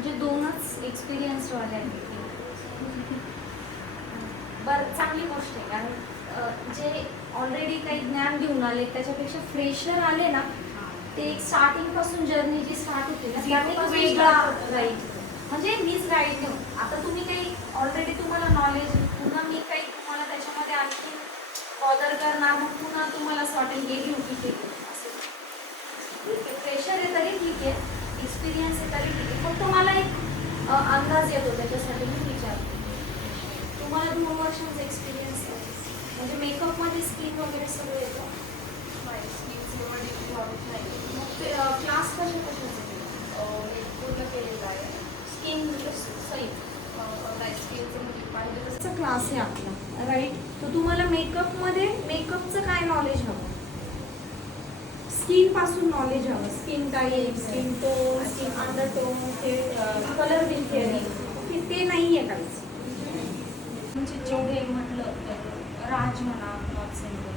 म्हणजे दोनच एक्सपिरियन्स वाले आहेत. बरं, चांगली गोष्ट आहे. कारण जे ऑलरेडी काही ज्ञान घेऊन आले त्याच्यापेक्षा फ्रेशर आले ना, ते एक स्टार्टिंगपासून जर्नी जी स्टार्ट होते ना त्यात वेगळा राईट. म्हणजे मीच गाईड घेऊन आता तुम्ही काही ऑलरेडी तुम्हाला नॉलेज, पुन्हा मी काही तुम्हाला त्याच्यामध्ये आणखी बॉदर करणार, मग पुन्हा तुम्हाला असं वाटेल हे घेऊ की ते घेऊ असं. ठीक आहे, प्रेशर आहे तरी ठीक आहे, एक्सपिरियन्स आहे तरी ठीक आहे. फक्त मला एक अंदाज येतो त्याच्यासाठी मी विचारते. तुम्हाला 2 वर्षांचा एक्सपिरियन्स आहे म्हणजे मेकअपमध्ये स्किन वगैरे सगळं येतं. क्लास कशाचा पूर्ण केलेला आहे. स्किन सहित स्किनचं क्लास आहे आपला, राईट. तर तुम्हाला मेकअपचं काय नॉलेज हवं? स्किन पासून नॉलेज हवं. Skin type, skin tone, skin undertone, colour bill theory, okay. ते नाही आहे काहीच. म्हणजे जेवढे म्हटलं राज म्हणा, क्लॉथ सेंटर,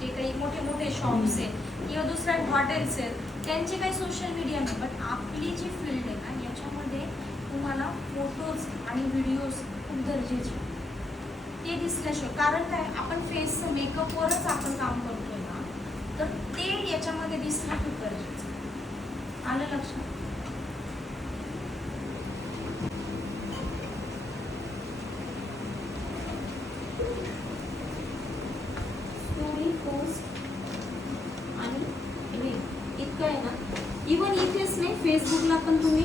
जे काही मोठे मोठे शॉप्स आहेत किंवा दुसऱ्या हॉटेल्स आहेत, त्यांचे काही सोशल मीडिया नाही. बट आपली जी फील्ड आहे ना, याच्यामध्ये तुम्हाला फोटोज आणि व्हिडिओज खूप गरजेचे ते दिसल्याशिवाय, कारण काय आपण फेसचं मेकअपवरच आपण काम करतोय ना, तर ते याच्यामध्ये दिसणं खूप गरजेचं. आलं लक्षात? स्टोरी, पोस्ट आणि रील इतकं आहे ना. इवन इथेच नाही, फेसबुकला पण तुम्ही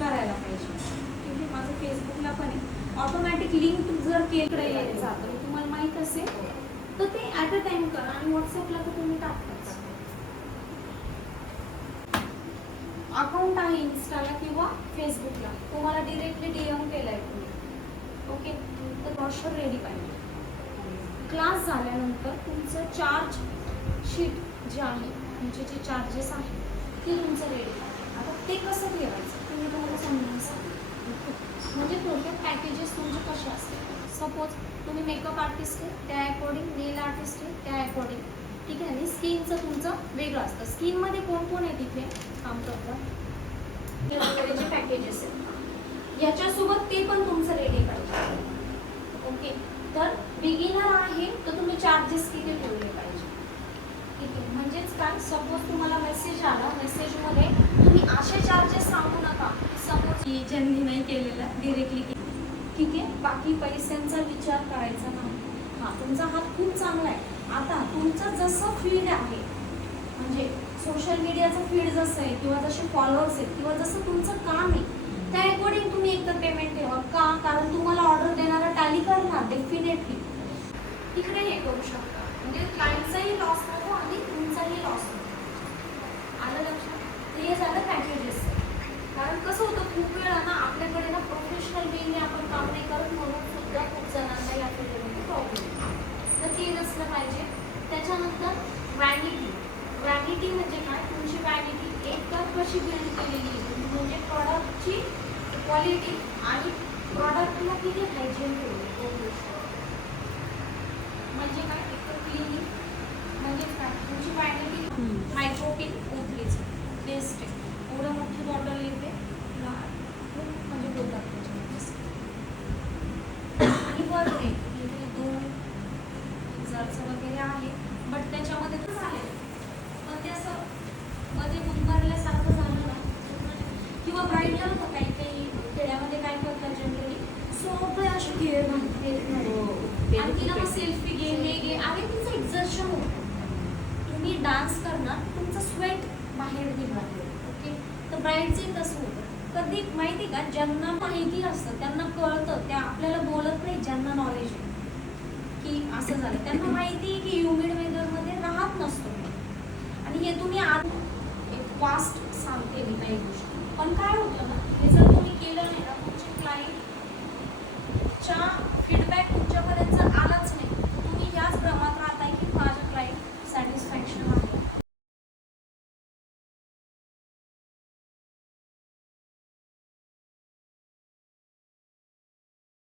करायला पाहिजे. ठीक आहे, माझं फेसबुकला पण आहे. ऑटोमॅटिक लिंक जर केलं जातं तुम्हाला माहीत असेल तर ते ॲट अ टाइम करा. आणि व्हॉट्सअपला तर तुम्ही टाकताच. अकाउंट आहे इन्स्टाला किंवा फेसबुकला, तुम्हाला डिरेक्टली DM केलाय तुम्ही, ओके. तर ब्रॉशर रेडी पाहिजे. क्लास झाल्यानंतर तुमचं चार्ज शीट जे आहे, म्हणजे जे चार्जेस आहेत ते तुमचं रेडी पाहिजे. आता ते कसं ठेवायचं तुम्ही तुम्हाला समजून सांगा. म्हणजे थोडक्यात पॅकेजेस तुमचे कसे असतील. सपोज तुम्ही मेकअप आर्टिस्ट आहे त्या अकॉर्डिंग, नेल आर्टिस्ट आहे त्या अकॉर्डिंग, ठीक आहे. आणि स्किनचं तुमचं वेगळं असतं. स्किनमध्ये कोण कोण आहे तिथे काम करतात, हे वगैरे जे पॅकेजेस आहेत याच्यासोबत ते पण तुमचं रेडी पाहिजे, ओके. तर बिगिनर आहे तर तुम्ही चार्जेस किती ठेवले पाहिजे, ठीक आहे. म्हणजेच काय, सपोज तुम्हाला मेसेज आला, मेसेजमध्ये तुम्ही असे चार्जेस सांगू नका समोर की ज्यांनी नाही केलेला डिरेक्टली, ठीक आहे. बाकी पैशांचा विचार करायचा नाही. हां, तुमचा हात खूप चांगला आहे. आता तुमचं जसं फील्ड आहे, म्हणजे सोशल मीडियाचं फील्ड जसं आहे किंवा जसे फॉलोअर्स आहेत किंवा जसं तुमचं काम आहे त्या अकॉर्डिंग तुम्ही एकतर पेमेंट ठेवा. का? कारण तुम्हाला ऑर्डर देणारा टॅली करणार डेफिनेटली. तिकडे हे करू शकता, म्हणजे क्लायंटचाही लॉस नको आणि तुमचाही लॉस नको. आलं लक्षात? तर हे झालं पॅकेजेस. कारण कसं होतं, खूप वेळा ना आपल्याकडे ना प्रोफेशनल वेने आपण काम नाही करत, म्हणून सुद्धा खूप जणांना या फील्डमध्ये प्रॉब्लेम. तर ते नसलं पाहिजे. त्याच्यानंतर व्हॅनिटी म्हणजे काय, तुमची व्हॅनिटी एकतर कशी बिल्ड केलेली आहे, म्हणजे प्रॉडक्टची क्वालिटी आणि प्रॉडक्टला किती हायजीन ठेवली. म्हणजे काय, एकतर क्लिनिंग म्हणजे काय, तुमची व्हॅनिटी मायक्रोपिन ओपलीचं बेस्ट आहे. एवढं मोठी बॉटल येते म्हणजे बोलतात त्याच्यामध्ये. आणि बरं आहे 2000चं वगैरे आहे, बट त्याच्यामध्ये तर चालेल. पण ते असं मध्ये गुंगारल्यासारखं झालं ना, किंवा ब्राईडला होतं काही काही खेड्यामध्ये काय करतात जनरली, सगळे असे घेर घालते आणि तिला मग सेल्फी घे, हे घे. आणि तुमचं एक्झर्शन होतं, तुम्ही डान्स करणार, तुमचं स्वेट बाहेर निघालं, ओके. तर ब्राईडचे तसं होतं. कधी माहिती का, ज्यांना माहिती असतं त्यांना कळतं, त्या आपल्याला बोलत नाही. ज्यांना नॉलेज आहे की असं झालं, त्यांना माहिती आहे की ह्युमिड वेदरमध्ये राहत नसतो. आणि हे तुम्ही एक फास्ट सांगते मी काही गोष्टी. पण काय होतं ना, हे जर तुम्ही केलं नाही ना, तुमचे क्लायंटच्या